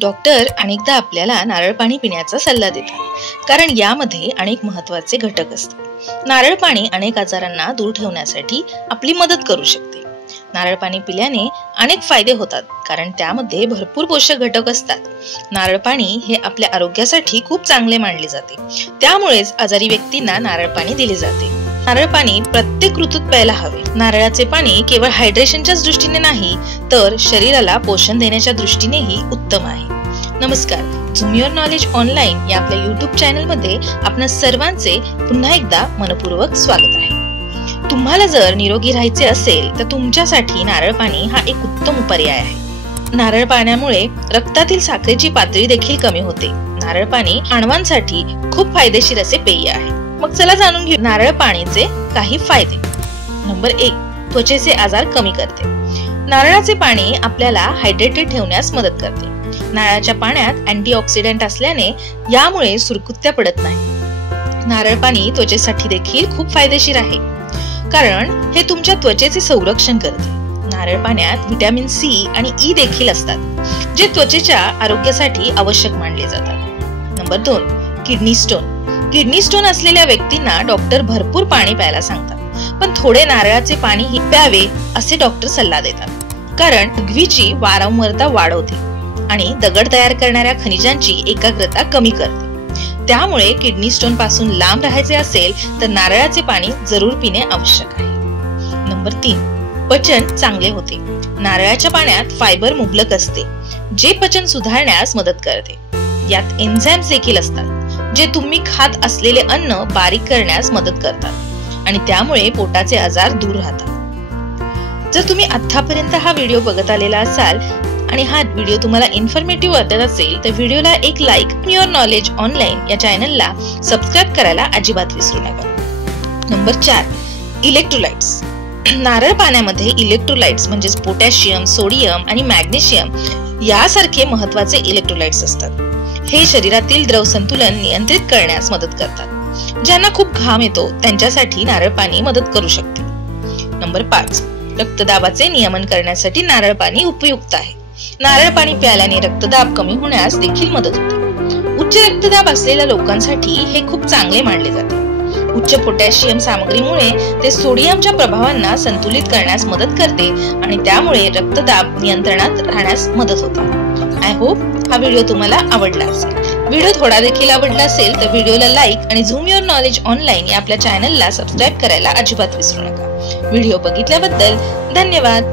Doctor अनेकदा आपल्याला नारळ पाणी पिण्याचा सल्ला देतात, कारण यामध्ये अनेक महत्त्वाचे घटक असतात। नारळ पाणी अनेक आजारांना दूर ठेवण्यासाठी आपली मदत करू शकते। नारळ पाणी पिल्याने अनेक फायदे होतात, कारण त्यामध्ये भरपूर पोषक घटक असतात। नारळ पाणी हे आपल्या आरोग्यासाठी खूप चांगले मानले जाते, त्यामुळेच आजारी व्यक्तींना नारळ पाणी दिले जाते। नारळ पाणी प्रत्येक ऋतूत प्यायला हवे। नारळाचे पाणी केवळ हायड्रेशनच्याच दृष्टीने नाही, तर शरीराला पोषण देण्याच्या दृष्टीनेही उत्तम आहे। नमस्कार, झूम युअर नॉलेज ऑनलाईन या आपल्या YouTube चॅनल मध्ये आपणा सर्वांचे पुन्हा एकदा मनपूर्वक स्वागत आहे। तुम्हाला जर निरोगी राहायचे असेल तर तुमच्यासाठी नारळ पाणी हा एक उत्तम पर्याय आहे। नारळ पाण्यामुळे रक्तातील साखरेची पातळी देखील कमी होते। नारळ पाणी अण्वांसाठी खूप फायदेशीर असे पेय आहे। मग चला जाणून घेऊ नारळ पाणीचे काही फायदे। नंबर 1, त्वचेचे आजार कमी करते। नारळाचे पाणी आपल्याला हायड्रेटेड ठेवण्यास मदत करते। नारळाच्या पाण्यात अँटीऑक्सिडंट असल्याने यामुळे सुरकुत्या पडत नाही। नारळ पाणी त्वचेसाठी देखील खूप फायदेशीर आहे, कारण हे तुमच्या त्वचेचे संरक्षण करते। नारळ पाण्यात व्हिटॅमिन सी आणि ई देखील असतात, जे त्वचेच्या आरोग्यासाठी आवश्यक मानले जातात। Number 2, kidney stone. Kidney stone असलेल्या व्यक्तींना डॉक्टर भरपूर पाणी प्यायला सांगतात, पण थोडे नारळाचे पाणी प्यावे असे डॉक्टर सल्ला देतात, कारण लघवीची वारंवारता वाढवते आणि दगड तयार करणाऱ्या खनिजांची एकाग्रता कमी करते। त्यामुळे किडनी स्टोन पासून लांब राहायचे असेल तर नारळाचे पाणी जरूर पिणे आवश्यक आहे। नंबर 3, पचन चांगले होते। नारळाच्या पाण्यात फायबर मुबलक असते, जे पचन सुधारण्यास मदत करते। यात एन्झाइम्स देखील असतात, जे तुम्ही खात असलेले अन्न बारीक करण्यास मदत करतात आणि त्यामुळे पोटाचे आजार दूर राहतात। जर तुम्ही आतापर्यंत हा व्हिडिओ बघत आलेला असाल आणि हा व्हिडिओ तुम्हाला इन्फॉर्मेटिव्ह वाटत असेल तर व्हिडिओला एक लाईक, युअर नॉलेज ऑनलाईन या चॅनलला सबस्क्राईब करायला अजिबात विसरू नका। Number 4, electrolytes. नारळ पाण्यामध्ये इलेक्ट्रोलाइट्स म्हणजे पोटॅशियम, सोडियम आणि मॅग्नेशियम यासारखे महत्त्वाचे इलेक्ट्रोलाइट्स असतात। हे शरीरातील द्रव संतुलन नियंत्रित करण्यास मदत करतात। ज्यांना खूप घाम येतो त्यांच्यासाठी नारळ पाणी मदत करू शकते। नंबर 5, रक्तदाबाचे नियमन करण्यासाठी नारळ पाणी उपयुक्त आहे। नारळ पाणी प्यायल्याने रक्तदाब कमी होण्यास देखील मदत होते। उच्च रक्तदाब असलेल्या लोकांसाठी हे खूप चांगले मानले जाते। उच्च पोटॅशियम सामग्रीमुळे ते सोडियमच्या प्रभावांना संतुलित करण्यास मदत करते आणि त्यामुळे रक्तदाब नियंत्रणात राहण्यास मदत होते। आय होप हा व्हिडिओ तुम्हाला आवडला असेल। व्हिडिओ थोडा देखील आवडला असेल तर व्हिडिओला लाईक आणि झूम युअर नॉलेज ऑनलाईन या आपल्या चॅनलला सबस्क्राईब करायला अजिबात विसरू नका। व्हिडिओ बघितल्याबद्दल धन्यवाद।